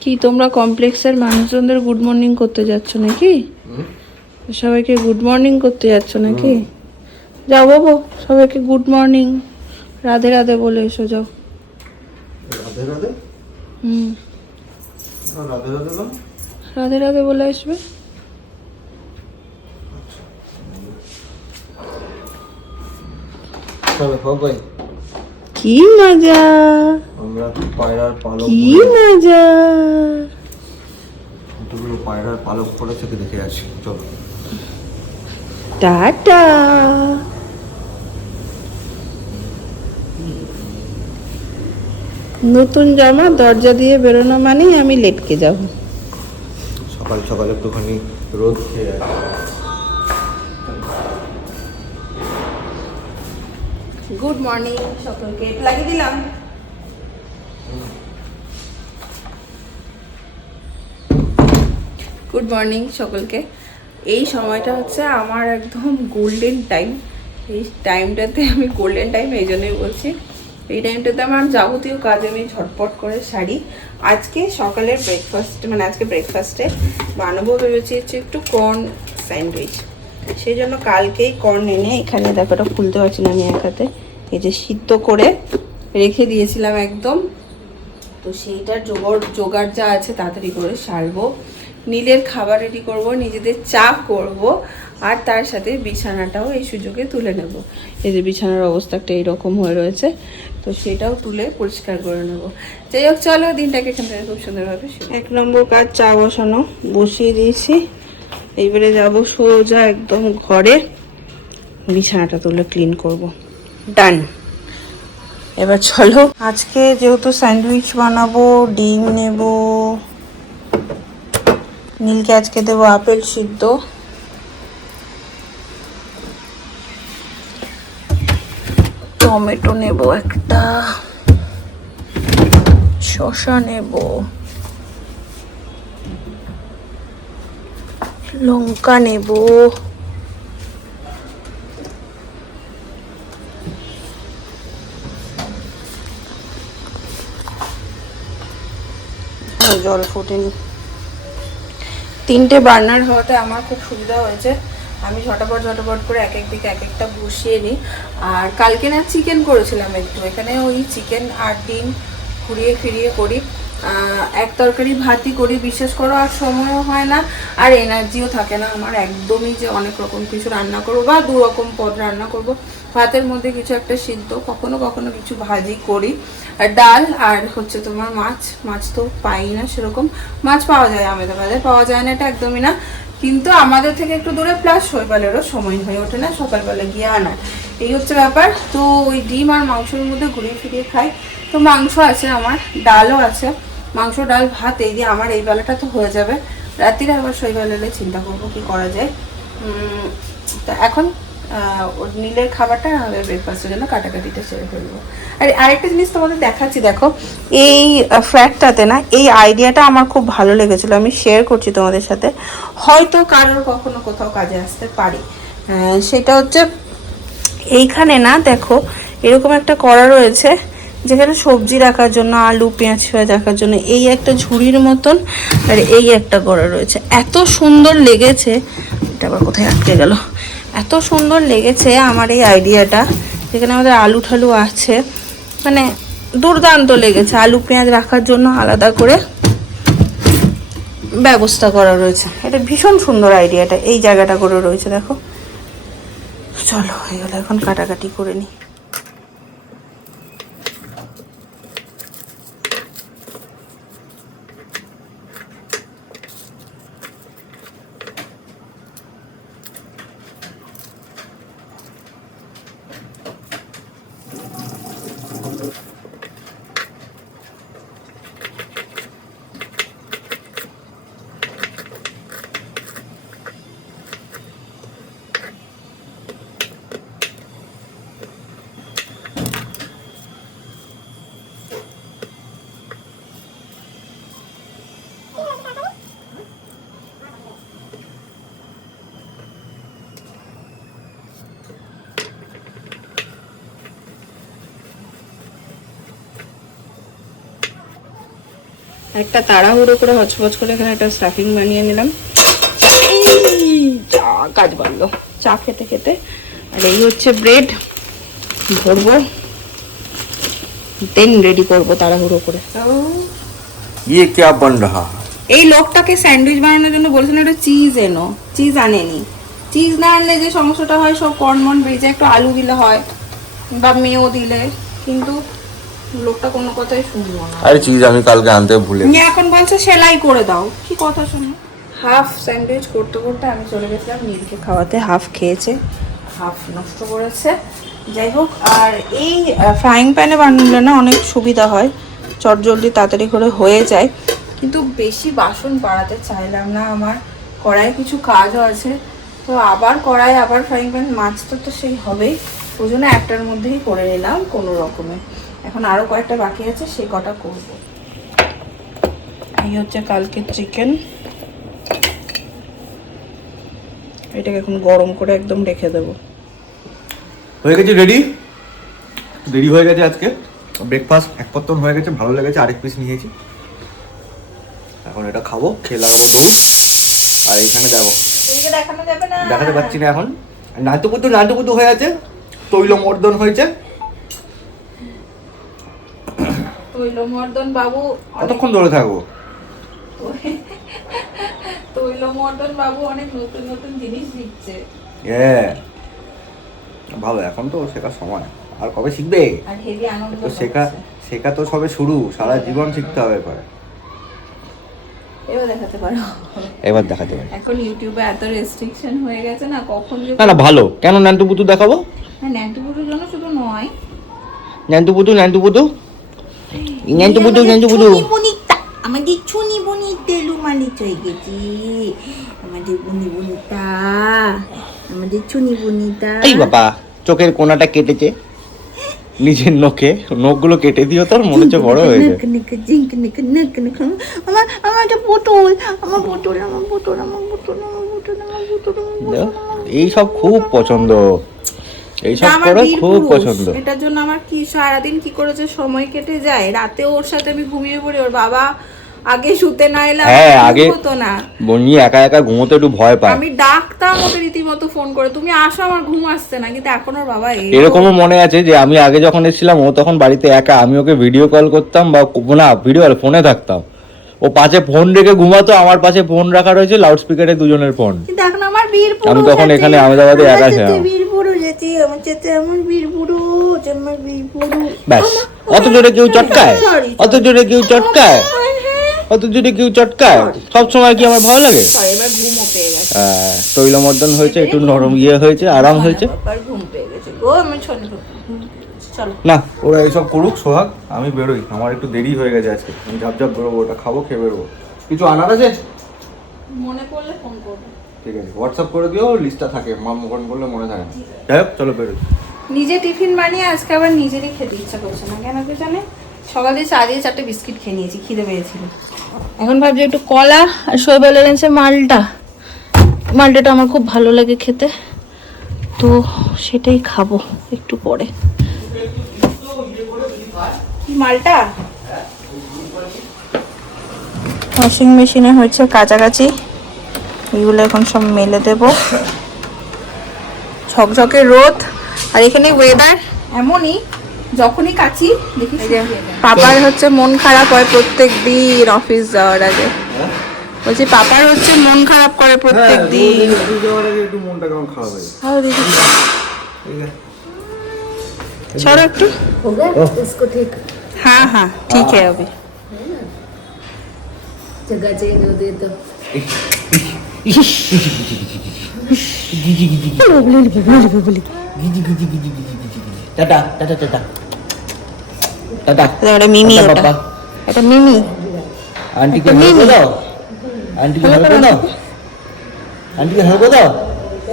কি তোমরা কমপ্লেক্সের মানুষজনদের গুড মর্নিং করতে যাচ্ছ নাকি? সবাইকে গুড মর্নিং করতে যাচ্ছ নাকি? যাও বাবু সবাইকে গুড মর্নিং রাধে রাধে বলে এসো যাও। রাধে রাধে? হুম। রাধে রাধে রাধে রাধে বলে আসবে। চলো সবাই কি মজা? আমরা পায়রার পালক কি মজা? কতগুলো পায়রার পালক পরে থেকে দেখে আসি চলো। টাটা। নতুন জামা দরজা দিয়ে বেরোনো মানেই আমি লেটকে যাব। সকাল সকাল একটুখানি রোদ খেয়ে গুড মর্নিং সকলকে লাগিয়ে দিলাম। গুড মর্নিং সকলকে। এই সময়টা হচ্ছে আমার একদম গোল্ডেন টাইম এই টাইমটাতে আমি গোল্ডেন টাইম এই জন্যই বলছি। এই টাইমটাতে আমার যাবতীয় কাজ আমি ঝটপট করে সারি। আজকে সকালের ব্রেকফাস্ট মানে আজকে ব্রেকফাস্টে বানাবো ভেবেছি হচ্ছে একটু কর্ন স্যান্ডউইচ সেই জন্য কালকেই কর্ন এনে এখানে দেখো ওটা খুলতে পারছি না আমি এক হাতে এই যে সিদ্ধ করে রেখে দিয়েছিলাম একদম। তো সেইটার জোগাড় জোগাড় যা আছে তাড়াতাড়ি করে সারবো। নীলের খাবার রেডি করব, নিজেদের চা করব, আর তার সাথে বিছানাটাও এই সুযোগে তুলে নেব। এই যে বিছানার অবস্থাটা এইরকম হয়ে রয়েছে, তো সেটাও তুলে পরিষ্কার করে নেব। যাই হোক, চলো দিনটাকে এখান থেকে খুব সুন্দরভাবে। এক নম্বর কাজ চা বসানো, বসিয়ে দিয়েছি। এইবারে যাব সোজা একদম ঘরে। বিছানাটা তুলে ক্লিন করব। ডান এবার চলো। আজকে যেহেতু স্যান্ডউইচ বানাবো, ডিম নেব, নীলকে আজকে দেবো আপেল সিদ্ধ। টমেটো নেব একটা, শসা নেব। লঙ্কা নেব। জল ফুটেনি তিনটে বার্নার হওয়াতে আমার খুব সুবিধা হয়েছে। আমি ঝটাপট ঝটাপট করে এক এক দিকে এক একটা বসিয়ে নিই। আর কালকে না চিকেন করেছিলাম একটু। এখানে ওই চিকেন আর ডিম ঘুরিয়ে ফিরিয়ে করি। এক তরকারি ভাতই করি বিশ্বাস করো আর সময়ও হয় না, আর এনার্জিও থাকে না আমার, একদমই যে অনেক রকম কিছু রান্না করব বা দু রকম পদ রান্না করব। ভাতের মধ্যে কিছু একটা সিদ্ধ, কখনো কখনো কিছু ভাজি করি। আর ডাল আর হচ্ছে তোমার মাছ মাছ তো পাই না সেরকম। মাছ পাওয়া যায় আমেদাবাদে পাওয়া যায় না, এটা একদমই না। কিন্তু আমাদের থেকে একটু দূরে প্লাস শৈবালেরও সময় হয়ে ওঠে না, সকালবেলা গিয়ে আনা এই হচ্ছে ব্যাপার। তো ওই ডিম আর মাংসের মধ্যে ঘুরিয়ে ফিরিয়ে খাই। তো মাংস আছে আমার, ডালও আছে। মাংস, ডাল, ভাত, এই দিয়ে আমার এই বেলাটা তো হয়ে যাবে। রাত্রিরে আবার শৈবাল এলে চিন্তা করব কি করা যায়। তা এখন নীলের খাবারটা আমাদের ব্রেকফাস্টের জন্য কাটাকাটিটা সেরে ফেলব। আর আরেকটা জিনিস তোমাদের দেখাচ্ছি, দেখো। এই ফ্ল্যাটটাতে না, এই আইডিয়াটা আমার খুব ভালো লেগেছিলো, আমি শেয়ার করছি তোমাদের সাথে। হয়তো কারোর কখনো কোথাও কাজে আসতে পারে। সেটা হচ্ছে, এইখানে না, দেখো, এরকম একটা করা রয়েছে যেখানে সবজি রাখার জন্য, আলু, পেঁয়াজ ফেঁয়াজ রাখার জন্য, এই একটা ঝুড়ির মতন আর এই একটা করা রয়েছে। এত সুন্দর লেগেছে, এটা আবার কোথায় আটকে গেল? এত সুন্দর লেগেছে আমার এই আইডিয়াটা, যেখানে আমাদের আলু ঠালু আছে। মানে দুর্দান্ত লেগেছে, আলু, পেঁয়াজ রাখার জন্য আলাদা করে ব্যবস্থা করা রয়েছে। এটা ভীষণ সুন্দর আইডিয়াটা, এই জায়গাটা করে রয়েছে, দেখো। চলো এগুলো এখন কাটাকাটি করে নিই। একটা তাড়াহুড়ো করে হচপচ করে এখানে একটা স্টাফিং বানিয়ে নিলাম। চা কাজ বাড়লো। চা খেতে খেতে। আর এই হচ্ছে ব্রেড ভরবো। দেন রেডি করব তাড়াহুড়ো করে। ইয়ে কে বন রাহা? এই লোকটাকে স্যান্ডউইচ বানানোর জন্য বলছেন এটা চিজ এনো। চিজ আনেনি। চিজ না আনলে যে সমস্যাটা হয় সব কর্নমন ভেজে একটু আলু দিলে হয় বা মেয়েও দিলে। কিন্তু লোকটা কোনো কথাই শুনব না। আরে চিজ আমি কালকে আনতে ভুলে গেছি। এখন বলছে সেলাই করে দাও। কি কথা শুনে? হাফ স্যান্ডউইচ করতে করতে আমি চলে গেছিলাম নীলকে খাওয়াতে হাফ খেয়েছে হাফ নষ্ট করেছে। যাই হোক আর এই ফ্রাইং প্যানে বানালে না অনেক সুবিধা হয় চটজলদি তাড়াতাড়ি করে হয়ে যায়। কিন্তু বেশি বাসন বাড়াতে চাইলাম না আমার কড়াই কিছু কাজও আছে। তো আবার কড়াই আবার ফ্রাইং প্যান মাছটা তো সেই হবেই। ওই জন্য একটার মধ্যেই করে নিলাম কোনো রকমে। এখন আরও কয়েকটা বাকি আছে সেই কটা করব। এই হচ্ছে কালকের চিকেন এটাকে এখন গরম করে একদম রেখে দেবো। হয়ে গেছে রেডি রেডি হয়ে গেছে আজকে। ব্রেকফাস্ট এক পত্তন হয়ে গেছে ভালো লেগেছে আরেক পিস নিয়েছি। এখন এটা খাব খেয়ে লাগবো দৌড় আর এখানে দেখো। এদিকে দেখানো যাবে না। দেখাতে পাচ্ছি না এখন। নাটুপুতু নাটুপুতু হয়ে আছে। তৈল মর্দন হয়েছে। তৈলমর্দন বাবু কতক্ষণ ধরে থাকব তৈলমর্দন বাবু অনেক নতুন নতুন জিনিস দিচ্ছে। হ্যাঁ। ভালো এখন তো শেখার সময়। আর কবে শিখবে? তো শেখা শেখা তো সবে শুরু সারা জীবন শিখতে হবে পরে এও দেখাতে পারো। এবার দেখাতে পারি। এখন ইউটিউবে এত রেস্ট্রিকশন হয়ে গেছে না কখন না না ভালো। কেন ন্যান্টুপুতু দেখাবো? হ্যাঁ ন্যান্টুপুটুর জন্য শুধু নয়। ন্যান্টুপুতু ন্যান্টুপুতু ন্যান্টুপুতু ন্যান্টুপুতু ছুনি বনিতা আমাদের ছুনি বনিতে লুমালিত হয়ে গেছি আমাদের বুনি বনিতা আমাদের ছুনি বনিতা এই বাবা চোখের কোনাটা কেটেছে নিজের নখে নখগুলো কেটে দিও তোর মনে হচ্ছে বড় নক নক আমার আমার একটা পটল আমার পটল আমার পটল আমার পটল আমার পটল আমার পটল এই সব খুব পছন্দ এই সব আমার খুব পছন্দ। এটার জন্য আমার কি সারাদিন কি করেছে সময় কেটে যায়? রাতে ওর সাথে আমি ঘুমিয়ে পড়ি ওর বাবা আগে শুতে না এলে হ্যাঁ, আগে- হতো না। বনি একা একা ঘুমোতে একটু ভয় পায়। আমি ডাকতাম ওকে রীতিমতো ফোন করে তুমি আসো আমার ঘুম আসছে না। কিন্তু এখন ওর বাবা এলো। এরকমও মনে আছে যে আমি আগে যখন এসেছিলাম ও তখন বাড়িতে একা আমি ওকে ভিডিও কল করতাম বা না ভিডিও ফোনে থাকতাম। ও পাশে ফোন রেখে ঘুমাতো আমার পাশে ফোন রাখা রয়েছে লাউড স্পিকারে দুজনের ফোন কিন্তু এখন আমি তখন এখানে আহমেদাবাদে একা ছিলাম। আমার আমার আমার ব্যাস। অত জোরে কেউ চটকায়? অত জোরে কেউ চটকায়? অত জোরে কেউ চটকায়? সব সময় কি আমার ভয় লাগে? হ্যাঁ, তৈলমর্দন হয়েছে একটু নরম ইয়ে হয়েছে আরাম হয়েছে। না। ওরা এইসব করুক সোহাগ আমি বেরোই। আমার একটু দেরি হয়ে গেছে আজকে। আমি ঝাপ ঝাপ বেরোবো ওটা খাব খেয়ে বেরোবো। কিছু আনার আছে? মনে পড়লে ফোন ঠিক আছে হোয়াটসঅ্যাপ করে দিও লিস্টটা থাকে মা ফোন করলে মনে থাকে না। যাই হোক চলো বেরোই। নিজে টিফিন বানিয়ে আজকে আবার নিজেরই খেতে ইচ্ছা করছে না। কেন কি জানে? সকাল দিয়ে চা দিয়ে চারটে বিস্কিট খেয়ে নিয়েছি খিদে পেয়েছিল। এখন ভাবছি একটু কলা আর শৈবাল এনেছে মালটা। মালটাটা আমার খুব ভালো লাগে খেতে। তো সেটাই খাব একটু পরে। কি মালটা? ওয়াশিং মেশিনে হয়েছে কাছাকাছি এগুলো এখন সব মেলে দেবো। ঝকঝকে রোদ। আর এখানে ওয়েদার এমনই যখনই কাচি দেখি পাপার হচ্ছে মন খারাপ হয় প্রত্যেক দিন অফিস যাওয়ার আগে। বলছি পাপার হচ্ছে মন খারাপ করে প্রত্যেক দিন। একটু হ্যাঁ কেমন খারাপ হয়ে? જગા মিমি ওটা। এটা মিমি। আন্টিকে হেল্প দাও আন্টিকে হেল্প দাও আন্টিকে হেল্প দাও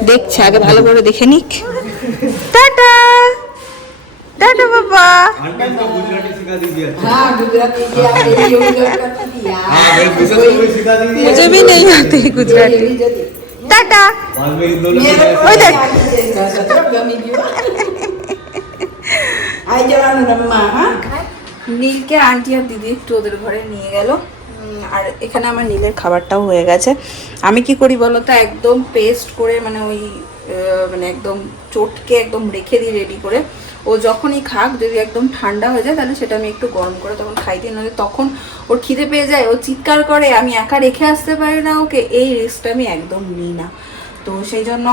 দেখছে আগে ভালো করে দেখে নিক। টাটা। টাটা বাবা मुझे भी नहीं आती गुजराती टाटा ওই দেখ নীলকে আন্টি আর দিদি একটু ওদের ঘরে নিয়ে গেল উম, আর এখানে আমার নীলের খাবারটাও হয়ে গেছে আমি কি করি বলো তো একদম পেস্ট করে মানে ওই আহ, মানে একদম চটকে একদম রেখে দিই রেডি করে। ও যখনই খাক, যদি একদম ঠান্ডা হয়ে যায়, তাহলে সেটা আমি একটু গরম করে তখন খাই দিই নাহলে তখন ওর খিদে পেয়ে যায়, ও চিৎকার করে, আমি একা রেখে আসতে পারি না ওকে। এই রিস্কটা আমি একদম নিই না। তো সেই জন্য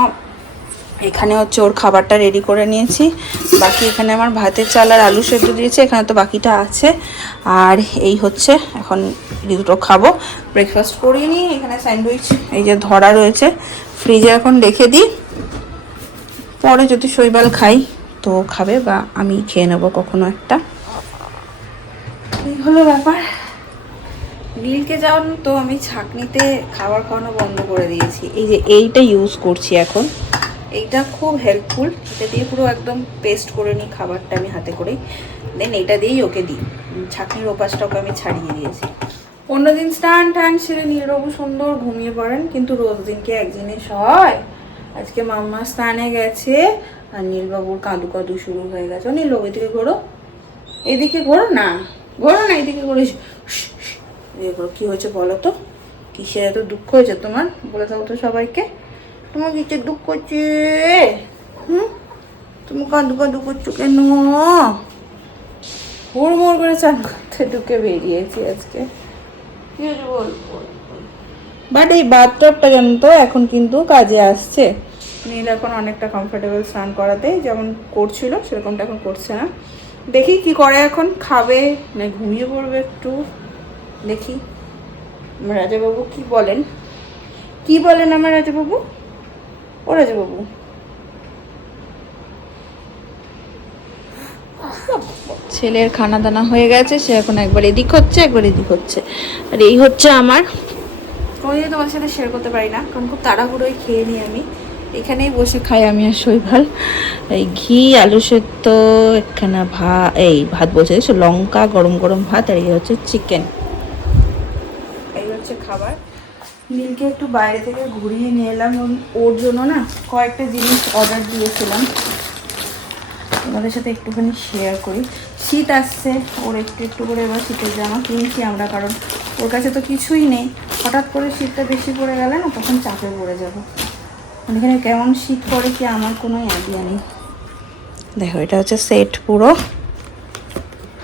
এখানে হচ্ছে ওর খাবারটা রেডি করে নিয়েছি। বাকি এখানে আমার ভাতের চাল আর আলু সেদ্ধ দিয়েছে, এখানে তো বাকিটা আছে। আর এই হচ্ছে, এখন দুটো খাব। ব্রেকফাস্ট করিয়ে নিই, এখানে স্যান্ডউইচ এই যে ধরা রয়েছে ফ্রিজে এখন রেখে দিই। পরে যদি শৈবাল খাই, তো খাবে বা আমি খেয়ে নেব কখনো একটা। এই হলো ব্যাপার। নীলকে যেমন তো আমি ছাকনিতে খাবার খাওয়ানো বন্ধ করে দিয়েছি। এই যে এইটা ইউজ করছি এখন। এইটা খুব হেল্পফুল এটা দিয়ে পুরো একদম পেস্ট করে নিই খাবারটা আমি হাতে করেই। দেন এইটা দিয়েই ওকে দিই। ছাকনির ওপাশটা ওকে আমি ছাড়িয়ে দিয়েছি। অন্যদিন স্নান টান সেরে নীলবাবু সুন্দর ঘুমিয়ে পড়েন। কিন্তু রোজ দিনকে এক জিনিস হয় আজকে মাম্মা স্নানে গেছে, আর নীলবাবুর কাঁদু কাঁদু শুরু হয়ে গেছে। নীলবাবু এদিকে ঘোরো। এদিকে ঘোরো না ঘোরো না, এদিকে ঘোরে। এগুলো কি হয়েছে বলো তো? কিসের এত দুঃখ হয়েছে তোমার? বলে দাও তো সবাইকে। তোমার কিসের দুঃখ হচ্ছে? হুম? তুমি কাঁদু কাঁদু করছ কেন? হুড়মুড় করে চান করতে ঢুকে বেরিয়েছি আজকে। কি হয়েছে বল। বাট এই বাথটবটা জানো তো এখন কিন্তু কাজে আসছে। নীল এখন অনেকটা কমফোর্টেবল স্নান করাতে যেমন করছিল, সেরকমটা এখন করছে না। দেখি কি করে এখন, খাবে না ঘুমিয়ে পড়বে একটু, দেখি। রাজাবাবু কি বলেন? কি বলেন আমার রাজাবাবু? ও রাজাবাবু। ছেলের খানা দানা হয়ে গেছে, সে এখন একবার এদিক হচ্ছে, একবার এদিক হচ্ছে। আর এই হচ্ছে আমার কোনোদিন তোমার সাথে শেয়ার করতে পারি না, কারণ খুব তাড়াহুড়োই খেয়ে নিই আমি। এখানেই বসে খাই আমি আর শৈভাল এই ঘি, আলু সেদ্ধ, একখানা ভা, এই ভাত বলছে, দেখছ? লঙ্কা, গরম গরম ভাত, আর এই হচ্ছে চিকেন এই হচ্ছে খাবার। নীলকে একটু বাইরে থেকে ঘুরিয়ে নিয়ে এলাম ওর জন্য না কয়েকটা জিনিস অর্ডার দিয়েছিলাম। তোমাদের সাথে একটুখানি শেয়ার করি। শীত আসছে, ওর একটু একটু করে এবার শীতের জামা কিনছি আমরা, কারণ ওর কাছে তো কিছুই নেই। হঠাৎ করে শীতটা বেশি পড়ে গেলে না তখন চাপে পড়ে যাব। এখানে কেমন শীত পড়ে কি আমার কোনো আইডিয়া নেই। দেখো, এটা হচ্ছে সেট পুরো।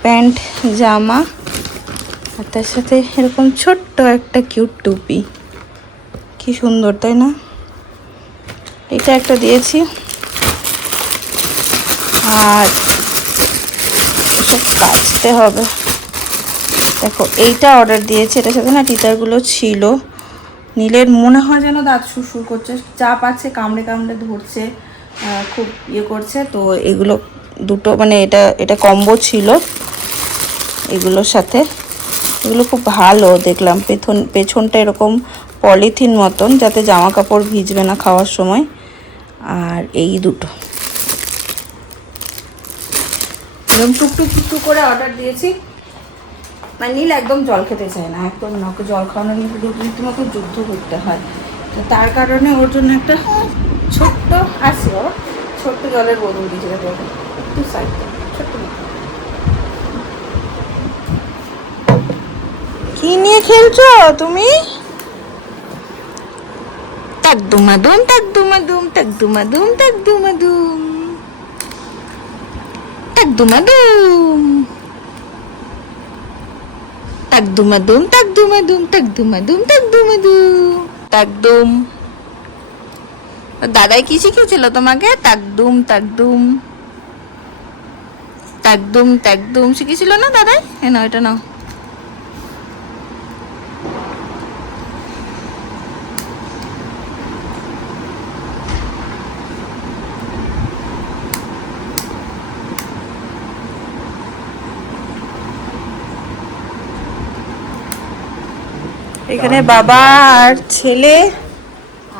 প্যান্ট, জামা, আর তার সাথে এরকম ছোট্ট একটা কিউট টুপি। কি সুন্দর, তাই না? এটা একটা দিয়েছি। আর এসব কাচতে হবে। দেখো, এইটা অর্ডার দিয়েছি। এটার সাথে না টিতারগুলো ছিল। নীলের মনে হয় যেন দাঁত সুরসুর করছে। চাপ আছে, কামড়ে কামড়ে ধরছে খুব ইয়ে করছে। তো এগুলো দুটো মানে এটা এটা কম্বো ছিল এগুলোর সাথে। এগুলো খুব ভালো, দেখলাম। পেছন পেছনটা এরকম পলিথিন মতন, যাতে জামা কাপড় ভিজবে না খাওয়ার সময়। আর এই দুটো। এরকম টুকটুক টুকটুক করে অর্ডার দিয়েছি। মানে নীল একদম জল খেতে চায় না, একদম না, ওকে জল খাওয়ানো নিয়ে রীতিমতো যুদ্ধ করতে হয়। তো তার কারণে ওর জন্য একটা ছোট্ট আছে ও, ছোট্ট জলের বোতল দিয়েছে দেখো একটু সাইড কি নিয়ে খেলছো তুমি? টাক দুমাদুম টাক দুমাদুম টাক তাক দুমা দুম তাক দুমা দুম তাক দুমা দুম তাক দুমা দুম দাদাই কি শিখেছিল তোমাকে? তাকদুম তাকদুম। তাকদুম তাকদুম। শিখেছিল না দাদাই? হ্যাঁ না এটা নাও। এখানে বাবা আর ছেলে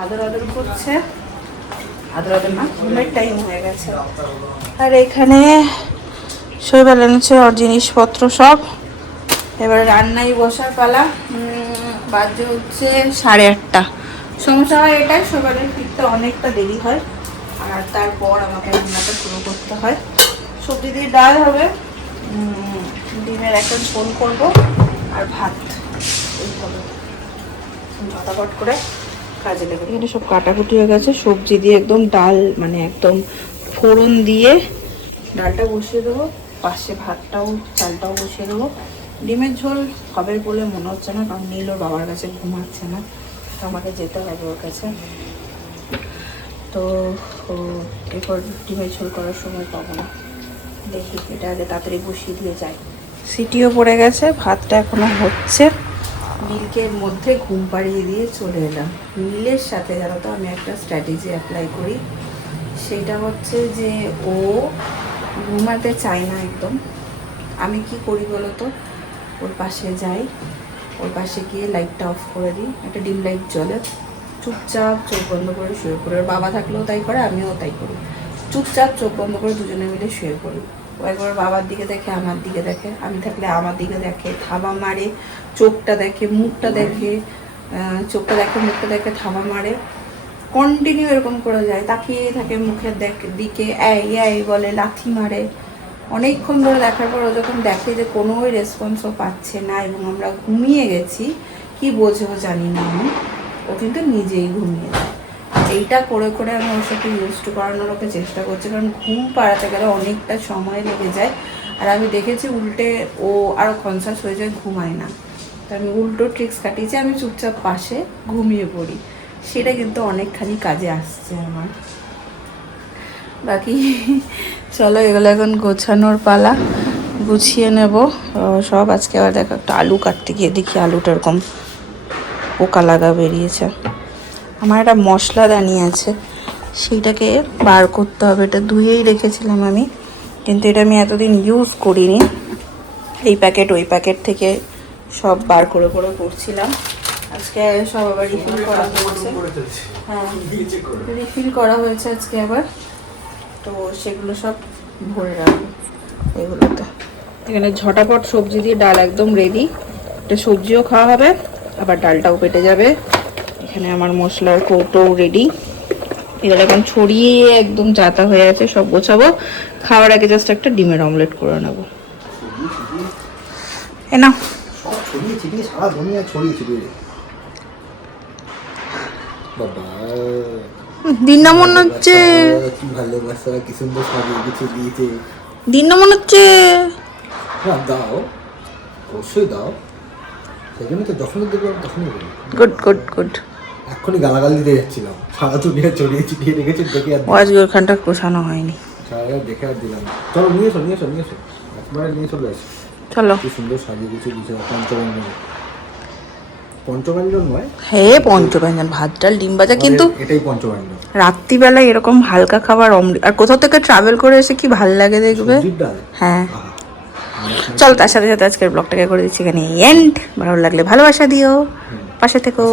আদর আদর করছে। আদর আদর না ঘুমের টাইম হয়ে গেছে। আর এখানে শৈবাল এনেছে ওর জিনিসপত্র সব। এবার রান্নায় বসার পালা। বাজে হচ্ছে সাড়ে আটটা। সমস্যা হয় এটাই শৈবালের ফিরতে অনেকটা দেরি হয়। আর তারপর আমাকে রান্নাটা শুরু করতে হয়। সবজি দিয়ে ডাল হবে। ডিমের একটা ঝোল করব। আর ভাত। এইভাবে ঝটাপট করে কাজে লেগে এখানে সব কাটাকুটি হয়ে গেছে। সবজি দিয়ে একদম ডাল মানে একদম ফোড়ন দিয়ে ডালটা বসিয়ে দেবো পাশে ভাতটাও চালটাও বসিয়ে দেবো। ডিমের ঝোল হবে বলে মনে হচ্ছে না কারণ নীল ওর বাবার কাছে ঘুমাচ্ছে না। তো আমাকে যেতে হবে ওর কাছে। তো এরপর ডিমের ঝোল করার সময় পাবো না। দেখি এটা আগে তাড়াতাড়ি বসিয়ে দিয়ে যাই। সিটিও পড়ে গেছে ভাতটা এখনও হচ্ছে। মিল্কের মধ্যে ঘুম পাড়িয়ে দিয়ে চলে এলাম। মিলের সাথে, জানো তো, আমি একটা স্ট্র্যাটেজি অ্যাপ্লাই করি। সেটা হচ্ছে যে ও ঘুমাতে চায় না একদম। আমি কি করি বলো তো ওর পাশে যাই, ওর পাশে গিয়ে লাইটটা অফ করে দিই। একটা ডিম লাইট জ্বলে, চুপচাপ চোখ বন্ধ করে শুয়ে পড়ি। ওর বাবা থাকলেও তাই করে, আমিও তাই করি। চুপচাপ চোখ বন্ধ করে দুজনে মিলে শুয়ে পড়ি। একবার বাবার দিকে দেখে, আমার দিকে দেখে। আমি থাকলে আমার দিকে দেখে, থাবা মারে, চোখটা দেখে, মুখটা দেখে চোখটা দেখে, মুখটা দেখে, থাবা মারে। কন্টিনিউ এরকম করে যায় তাকিয়ে থাকে মুখের দেখ- দিকে, এই এই বলে, লাথি মারে। অনেকক্ষণ ধরে দেখার পর ও যখন দেখে যে কোনো রেসপন্সও পাচ্ছে না এবং আমরা ঘুমিয়ে গেছি, কি বোঝেও জানি না আমি। ও কিন্তু নিজেই ঘুমিয়ে যায়। এইটা করে করে আমি ওর সাথে ইউজ টু করানোর ওকে চেষ্টা করছি, কারণ ঘুম পাড়াতে গেলে অনেকটা সময় লেগে যায়। আর আমি দেখেছি উল্টে ও আরও কনসাস হয়ে যায়, ঘুমায় না। তো আমি উল্টো ট্রিক্স কাটিয়েছি, আমি চুপচাপ পাশে ঘুমিয়ে পড়ি। সেটা কিন্তু অনেকখানি কাজে আসছে আমার। বাকি, চলো এগুলো এখন গোছানোর পালা, গুছিয়ে নেব। সব আজকে আবার দেখো, একটা আলু কাটতে গিয়ে দেখি আলুটা এরকম পোকা লাগা বেরিয়েছে। আমার একটা মশলা দানি আছে, সেইটাকে বার করতে হবে। এটা ধুয়েই রেখেছিলাম আমি, কিন্তু এটা আমি এতদিন ইউজ করিনি। এই প্যাকেট ওই প্যাকেট থেকে সব বার করে করে করছিলাম। আজকে সব আবার রিফিল করা হয়েছে। হ্যাঁ রিফিল করা হয়েছে আজকে আবার। তো সেগুলো সব ভরে রাখব, এগুলোতে। এখানে ঝটাপট সবজি দিয়ে ডাল একদম রেডি এটা সবজিও খাওয়া হবে, আবার ডালটাও পেটে যাবে। এখানে আমার মশলার কৌটো রেডি এগুলো এখন ছড়িয়ে একদম জাতা হয়ে আছে সব গোছাবো। খাওয়ার আগে জাস্ট একটা ডিমের অমলেট করে নেব। বাবা। দিন না মনে হচ্ছে ভালোবাসা কি সুন্দর সাজিয়ে কিছু দিয়েছে। দিন না মনে হচ্ছে না দাও। অবশ্যই দাও। সেই জন্য তো যখনই আমি তখনই গুড গুড গুড এক্ষুনি গালাগাল দিতে যাচ্ছিলাম। সারা দুনিয়া ছিটিয়ে রেখেছি দেখে আর ওখানটা কোষানো হয়নি। সারা দেখে আর দিলাম চলো নিয়ে এসো নিয়ে এসো নিয়ে এসো। একবারে নিয়ে চলে আসো। চলো। কি সুন্দর সাজিয়ে গুছিয়ে দিয়েছে পঞ্চব্যঞ্জন। পঞ্চব্যঞ্জন নয়। হে পঞ্চব্যঞ্জন ভাত ডাল ডিম ভাজা কিন্তু এটাই পঞ্চব্যঞ্জন। রাত্রিবেলায় এরকম হালকা খাবার অমৃত আর কোথাও থেকে ট্রাভেল করে এসে কি ভালো লাগে দেখবে? হ্যাঁ। চল তার সাথে সাথে আজকের ব্লগটাকে করে দিচ্ছি এখানে এন্ড ভালো লাগলে ভালোবাসা দিও। পাশে থেকো।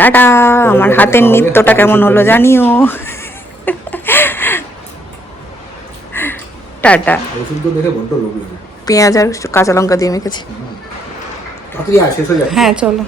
টাটা আমার হাতের নৃত্যটা কেমন হলো জানিও। টাটা। পেঁয়াজ আর কাঁচা লঙ্কা দিয়ে মেখেছি। হ্যাঁ চলো।